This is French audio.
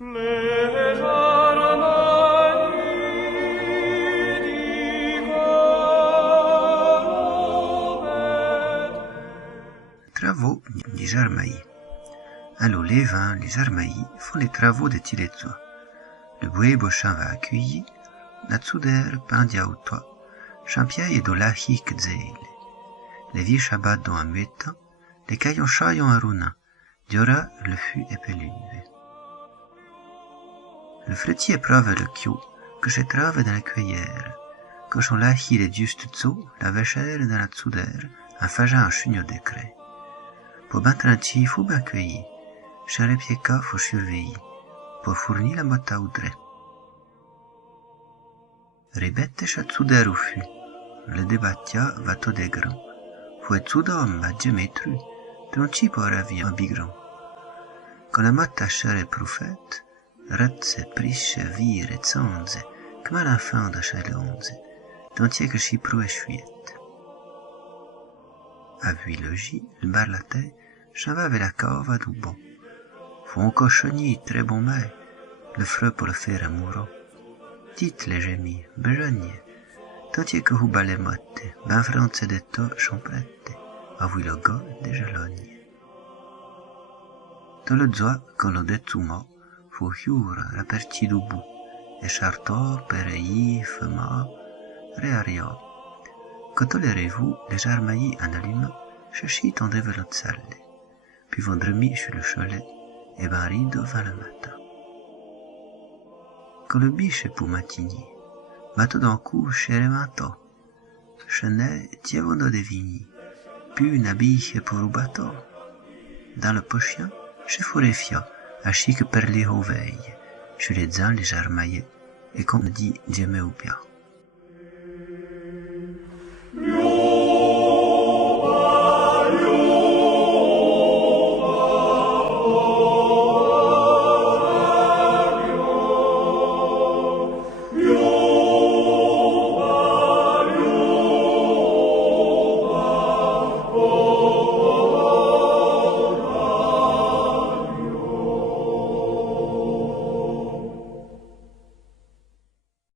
Travaux des Jarmaïs. Alors les vins, les Jarmaïs, font les travaux de Tiletsoa. Le bouet bochin va accueillir, la tsuder pendia au toit, champia et do lahi kzeil. Les vieux Shabbat dans un muetin, les caillons chaillons à rounin, diora le fût épeluve. Le fruitier preuve le kio, que je trave dans la cueillère, cochon lahi les juste tso, la vachère dans la tsuder, un faja un chugno décret. Pour bantranchi, faut bien cueillir, chez les pieka, faut surveiller, pour fournir la botte à oudre. Ribette chatsuder au fût, le débattia va tout des grands. Faut être soudom, ma gemetru, tronchi pour ravir un bigran. Quand la matta chere prophète, ratse, prische, vire, zanze, comme à l'enfant de chalonze, tantier que chipro et chouillette. À logis, le bar la tête, j'en vais avec la cave à du bon. Faut un cochonnier très bon mais, le freux pour le faire amoureux. Dites les gémis, bejogne, tantier que vous balez motte, ben france de to champrette, à vous le gars de jalogne. Dans le zoa, quand le détsumo, faut hiura la partie du bout, et charto, perei, fema, réario. Quand tolérez-vous les Jarmaïs en allumant, cherchez en développant salle, puis vendredi sur le cholet, et ben rideau vers le matin. Quand le biche est pour matiner, bateau d'un coup chez les manteaux, chenet, tiavono de vigny, puis une habille pour le bateau. Dans le pochien, chez Forefia, à chic perlé au veille, chez les uns les Jarmaïs, et comme dit Djemé ou bien.